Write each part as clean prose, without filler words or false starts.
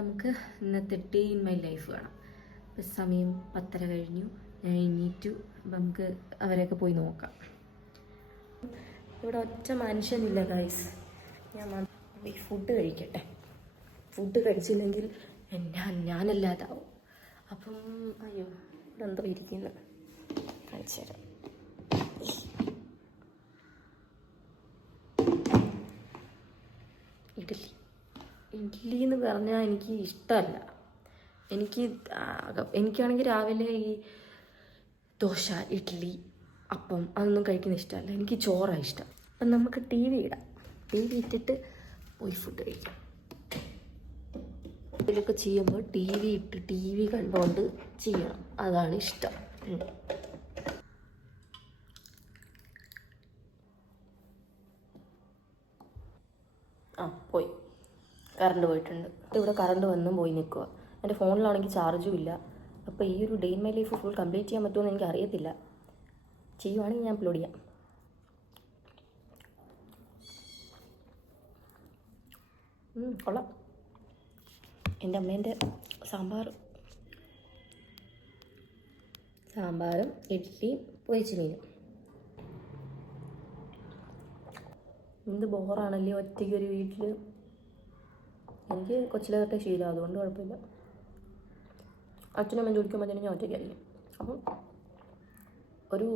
നമുക്ക് ഇന്നത്തെ day in my life കാണാം. ഇപ്പം സമയം 10:30 കഴിഞ്ഞു. ഞാൻ എണീറ്റു. അപ്പം നമുക്ക് അവരെയൊക്കെ പോയി നോക്കാം. ഇവിടെ ഒറ്റ മനുഷ്യനില്ല ഗൈസ്. ഞാൻ ഈ ഫുഡ് കഴിക്കട്ടെ. ഫുഡ് കഴിച്ചില്ലെങ്കിൽ ഞാനല്ലാതാവും. അപ്പം അയ്യോ ഇവിടെ എന്തോ ഇരിക്കുന്നു, കാണിച്ചു തരാം. ഇഡ്ഡലി എന്ന് പറഞ്ഞാൽ എനിക്ക് ഇഷ്ടമല്ല. എനിക്കാണെങ്കിൽ രാവിലെ ഈ ദോശ, ഇഡ്ഡലി, അപ്പം അതൊന്നും കഴിക്കുന്ന ഇഷ്ടമല്ല. എനിക്ക് ചോറാണ് ഇഷ്ടം. അപ്പം നമുക്ക് ടി വി ഇടാം. ടി വി ഇട്ടിട്ട് പോയി ഫുഡ് കഴിക്കാം. ഇതിലൊക്കെ ചെയ്യുമ്പോൾ ടി വി ഇട്ട് ടി വി കണ്ടുകൊണ്ട് ചെയ്യണം, അതാണ് ഇഷ്ടം. പോയി കറണ്ട് പോയിട്ടുണ്ട്. ഇവിടെ കറണ്ട് വന്നും പോയി നിൽക്കുക. എൻ്റെ ഫോണിലാണെങ്കിൽ ചാർജും ഇല്ല. അപ്പോൾ ഈ ഒരു day in my life full complete ചെയ്യാൻ പറ്റുമെന്ന് എനിക്ക് അറിയത്തില്ല. ചെയ്യുവാണെങ്കിൽ ഞാൻ അപ്ലോഡ് ചെയ്യാം. കൊള്ളാം. എൻ്റെ അമ്മേൻ്റെ സാമ്പാറും ഇഡ്ഡലിയും പൊരിച്ച മീനും. എന്ത് ബോറാണല്ലേ ഒറ്റയ്ക്ക് ഒരു വീട്ടിൽ. എനിക്ക് കൊച്ചിലെ തൊട്ടേ ശീലം, അതുകൊണ്ട് കുഴപ്പമില്ല. അച്ഛനും അമ്മ ജോലിക്കുമ്പോഴത്തേനും ഞാൻ ഒറ്റയ്ക്കായിരിക്കും. അപ്പം ഒരു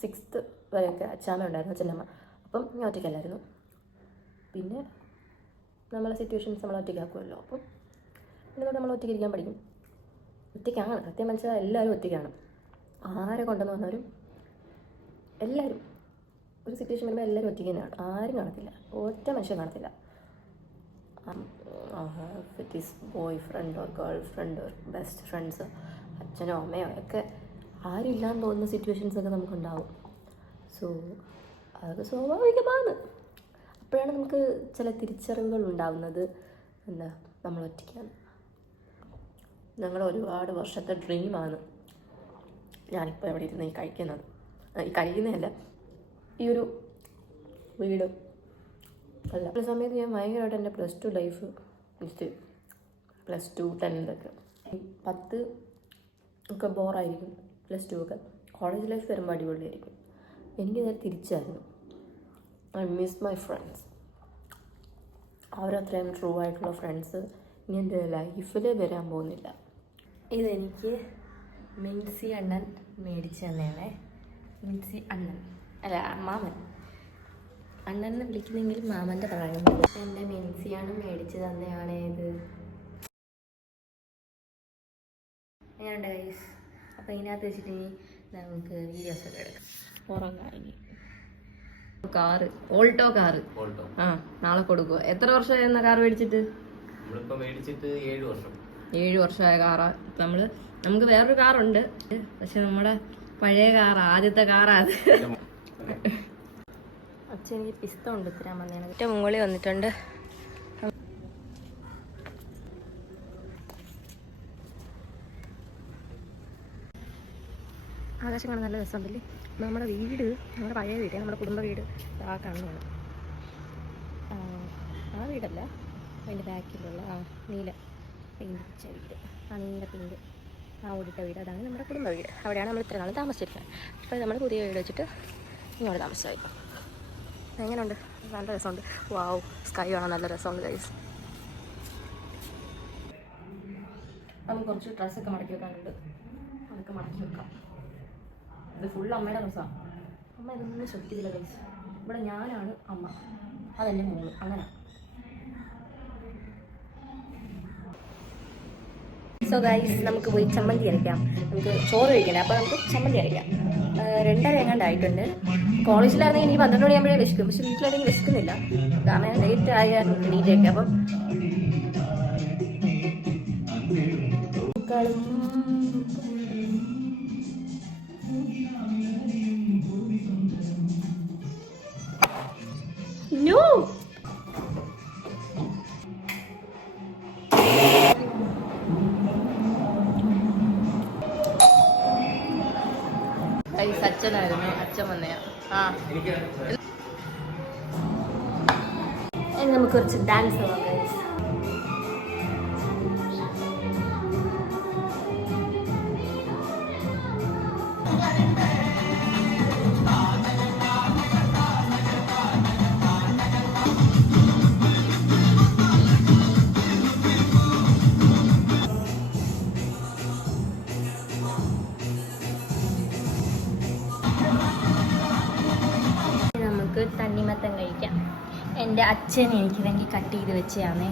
6th വരെയൊക്കെ അച്ഛാമ്മ ഉണ്ടായിരുന്നു, അച്ഛനമ്മ. അപ്പം ഞാൻ ഒറ്റയ്ക്കല്ലായിരുന്നു. പിന്നെ നമ്മളെ സിറ്റുവേഷൻസ് നമ്മൾ ഒറ്റയ്ക്കാക്കുമല്ലോ. അപ്പം പിന്നെ നമ്മൾ ഒറ്റയ്ക്ക് ഇരിക്കാൻ പഠിക്കും. ഒറ്റയ്ക്കാണ് സത്യം മനസ്സിലാൽ എല്ലാവരും ഒറ്റയ്ക്കാണ്. ആരെ കൊണ്ടുവന്ന് വന്നവരും എല്ലാവരും ഒരു സിറ്റുവേഷൻ വരുമ്പോൾ എല്ലാവരും ഒറ്റയ്ക്ക് തന്നെയാണ്. ആരും കാണത്തില്ല, ഒറ്റ മനുഷ്യൻ കാണത്തില്ല. With his boy friend or girl friend or best friends, അച്ഛനോ അമ്മയോ ഒക്കെ ആരും ഇല്ലാന്ന് തോന്നുന്ന സിറ്റുവേഷൻസൊക്കെ നമുക്കുണ്ടാവും. സോ അതൊക്കെ സ്വാഭാവികമാണ്. അപ്പോഴാണ് നമുക്ക് ചില തിരിച്ചറിവുകൾ ഉണ്ടാവുന്നത്. എന്താ, നമ്മൾ ഒറ്റയ്ക്കാണ്. ഞങ്ങളുടെ ഒരുപാട് വർഷത്തെ ഡ്രീമാണ് ഞാനിപ്പോൾ എവിടെ ഇരുന്ന് ഈ കഴിക്കുന്നതല്ല, ഈ ഒരു വീട് അല്ല. ഒരു സമയത്ത് ഞാൻ ഭയങ്കരമായിട്ട് എൻ്റെ +2 ലൈഫ് മിസ്. +2, 10th 10 ഒക്കെ ബോറായിരിക്കും. +2 ഒക്കെ. കോളേജ് ലൈഫ് വരുമ്പോൾ അടിപൊളിയായിരിക്കും. എനിക്ക് നേരെ തിരിച്ചായിരുന്നു. I miss my friends. അവരത്രയും ട്രൂ ആയിട്ടുള്ള ഫ്രണ്ട്സ് ഇനി എൻ്റെ ലൈഫിൽ വരാൻ പോകുന്നില്ല. ഇതെനിക്ക് മിൻസി അണ്ണൻ മേടിച്ച് തന്നെയാണേ. മിൻസി അണ്ണൻ അല്ല, മാമൻ. അണ്ണനെ വിളിക്കുന്നെങ്കിലും മാമൻ്റെ പ്രായം. എൻ്റെ മിൻസിയാണ് മേടിച്ച് തന്നെയാണ് ഇത്. എങ്ങനെയുണ്ട് ഗൈസ്? അപ്പോൾ ഇതിനകത്ത് വെച്ചിട്ട് നമുക്ക് വീഡിയോസൊക്കെ എടുക്കാം. ഉറങ്ങാനി കാറ്, ഓൾട്ടോ കാറ്. നാളെ കൊടുക്കുക. എത്ര വർഷമായിരുന്ന കാർ മേടിച്ചിട്ട്? 7 വർഷമായ കാറാ. നമുക്ക് വേറൊരു കാറുണ്ട്, പക്ഷെ നമ്മുടെ പഴയ കാറാ, ആദ്യത്തെ കാറാ അത്. അച്ഛൻ എനിക്ക് പിസ്ത കൊണ്ട് തരാൻ വന്നതാണ്. ഏറ്റവും മുകളിൽ വന്നിട്ടുണ്ട്. ആകാശം കാണാൻ നല്ല രസമുണ്ടല്ലേ. നമ്മുടെ വീട്, നമ്മുടെ പഴയ വീട്, നമ്മുടെ കുടുംബ വീട് ആ കാണുന്നതാണ്. ആ വീടല്ല, അതിൻ്റെ ബാക്കിലുള്ള നീല പെയിൻറ്റിച്ച വീട്, ആ നീല പെയിൻറ്റ്, ആ ഓടിട്ട വീട്, അതാണ് നമ്മുടെ കുടുംബ വീട്. അവിടെയാണ് നമ്മൾ ഇത്ര നാൾ താമസിച്ചിരിക്കുന്നത്. അപ്പോൾ നമ്മൾ പുതിയ വീട് വെച്ചിട്ട് ഇങ്ങോട്ട് താമസിച്ചായി. എങ്ങനെയുണ്ട്? നല്ല രസമുണ്ട്. വാവ്, സ്കൈ കാണാൻ നല്ല രസമുണ്ട് ഗൈസ്. നമുക്ക് കുറച്ച് ഡ്രസ്സൊക്കെ മടക്കി വെക്കാനുണ്ട്, അതൊക്കെ മടക്കി വെക്കാം. ഇത് ഫുൾ അമ്മയുടെ ഡ്രസ്സാണ്. അമ്മ ഇതൊന്നും ശ്രദ്ധിക്കില്ല ഗൈസ്. ഇവിടെ ഞാനാണ് അമ്മ, അതെൻ്റെ മോള്, അങ്ങനെ. സോ ഗൈസ്, നമുക്ക് പോയി ചമ്മന്തി അരയ്ക്കാം. നമുക്ക് ചോറ് കഴിക്കണ്ടേ, അപ്പോൾ നമുക്ക് ചമ്മന്തി അരയ്ക്കാം. 2:30 എങ്ങാണ്ടായിട്ടുണ്ട്. കോളേജിലാണെങ്കിൽ എനിക്ക് 12 മണിയാകുമ്പോഴേ വിശക്കും, പക്ഷെ വീട്ടിലാണെങ്കിൽ വിശക്കുന്നില്ല. കാരണം ലേറ്റ് ആയ എണീറ്റൊക്കെ. അപ്പം No! അച്ഛനായിരുന്നു, അച്ഛൻ വന്നയാ. നമുക്ക് കുറച്ച് ഡാൻസ് നോക്കാം. അച്ഛൻ എനിക്ക് വേണ്ടി കട്ട് ചെയ്ത് വെച്ചതാണേ.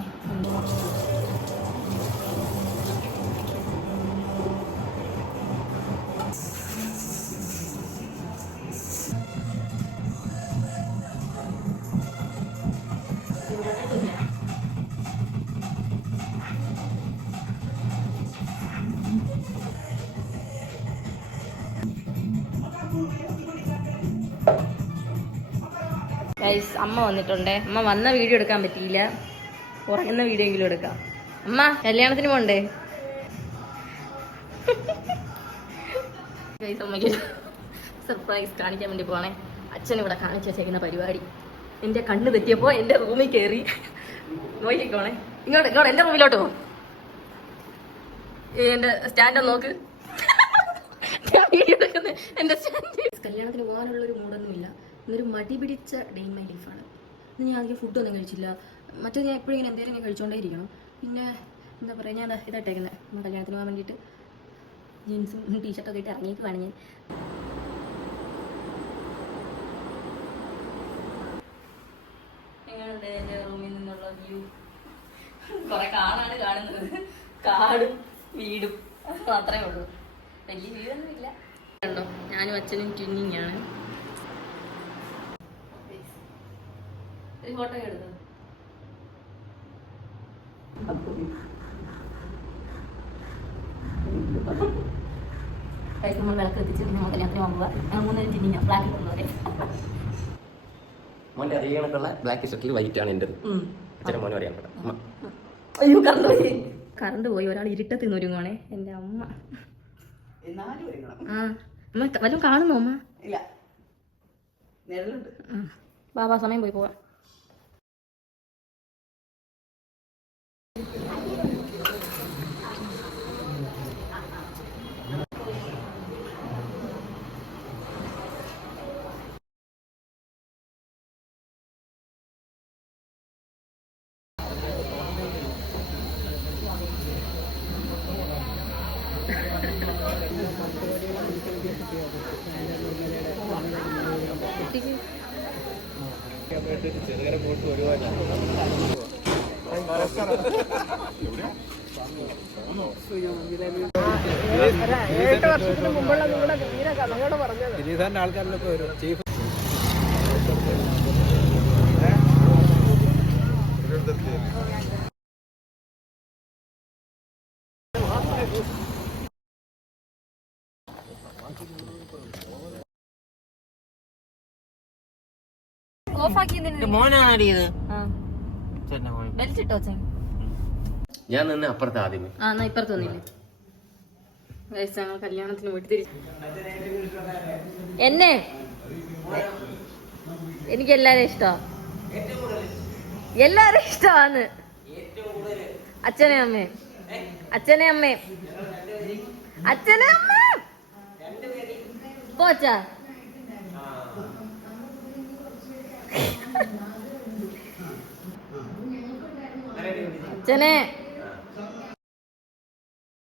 ഗൈസ്, അമ്മ വന്നിട്ടുണ്ടേ. അമ്മ വന്ന വീഡിയോ എടുക്കാൻ പറ്റിയില്ല, ഉറങ്ങുന്ന വീഡിയോ എങ്കിലും എടുക്കാം. അമ്മ കല്യാണത്തിന് പോണ്ടേ? ഗൈസ്, അമ്മയ്ക്ക് സർപ്രൈസ് കാണിക്കാൻ വേണ്ടി പോണേ. അച്ഛൻ ഇവിടെ കാണിച്ചു വെച്ചേക്കുന്ന പരിപാടി എൻ്റെ കണ്ണ് തെറ്റിയപ്പോൾ എൻ്റെ റൂമിൽ കയറി നോക്കിക്കോണേ. ഇങ്ങോട്ട് ഇങ്ങോട്ട് എൻ്റെ റൂമിലോട്ട് പോകും. എൻ്റെ സ്റ്റാൻഡ് നോക്ക്. വീഡിയോ എടുക്കുന്നത് എൻ്റെ സ്റ്റാൻഡ്. കല്യാണത്തിന് പോകാനുള്ളൊരു മൂടൊന്നുമില്ല. ഇന്നൊരു മടി പിടിച്ച ഡേ ഇൻ മൈ ലൈഫാണ്. ഇന്ന് ഞാൻ അധികം ഫുഡൊന്നും കഴിച്ചില്ല. മറ്റേ ഞാൻ എപ്പോഴും ഇങ്ങനെ എന്തെങ്കിലും ഞാൻ കഴിച്ചുകൊണ്ടേ ഇരിക്കണം. പിന്നെ എന്താ പറയുക, ഞാൻ ഇതായിട്ടേക്കുന്നത് നമ്മൾ കല്യാണത്തിന് പോകാൻ വേണ്ടിയിട്ട് ജീൻസും ടീഷർട്ടൊക്കെ ഇട്ട് ഇറങ്ങിയേക്കുവാണ് ഞാൻ. എങ്ങനെയുണ്ട് എൻ്റെ റൂമിൽ നിന്നുള്ള വ്യൂ? കുറെ കാണാണ് കാണുന്നത്, കാടും വീടും മാത്രമേ ഉള്ളൂ, വലിയ വീടൊന്നും ഇല്ല. കണ്ടോ, ഞാനും അച്ഛനും ട്വിന്നിങ് ആണ്. ഒരു ഫോട്ടോ എടുത്തു. നമ്മൾ വിളക്ക് എത്തിച്ച് നമ്മൾ കല്യാണത്തിന് പോകുക. ഞങ്ങൾ മൂന്നേരം ട്വിന്നിങ് ബ്ലാക്ക് കൊണ്ടുവരെ. മോന്റെ അതേ കണക്കുള്ള ബ്ലാക്ക് ഷർട്ടിൽ വൈറ്റ് ആണ് എൻ്റെ. മോനെ അറിയാൻ അയ്യോ, കറണ്ട് പോയി. കറണ്ട് പോയി. ഒരാൾ ഇരുട്ടത്ത് നിന്ന് ഒരുങ്ങുവാണേ. എൻ്റെ അമ്മ. ആ, അമ്മ വല്ലതും കാണുന്നോ അമ്മ? ഇല്ല, ബാബാ സമയം പോയി പോവാ. ആൾക്കാരിലൊക്കെ വരും. ചീഫ് ഞാൻ നിന്ന് അപ്പുറത്ത് ആദ്യമേ. എന്നാ ഇപ്പുറത്ത് വന്നില്ലേ? ഞങ്ങൾ കല്യാണത്തിന് പോയിട്ട് തിരിച്ചു. എന്നെ എനിക്ക് എല്ലാരും ഇഷ്ടമാണ്. എല്ലാരും ഇഷ്ടമാണ്. അച്ഛനെ അമ്മേ, അച്ഛനെ അമ്മേ, അച്ഛനെ അമ്മ പോച്ചാ. അച്ഛനെ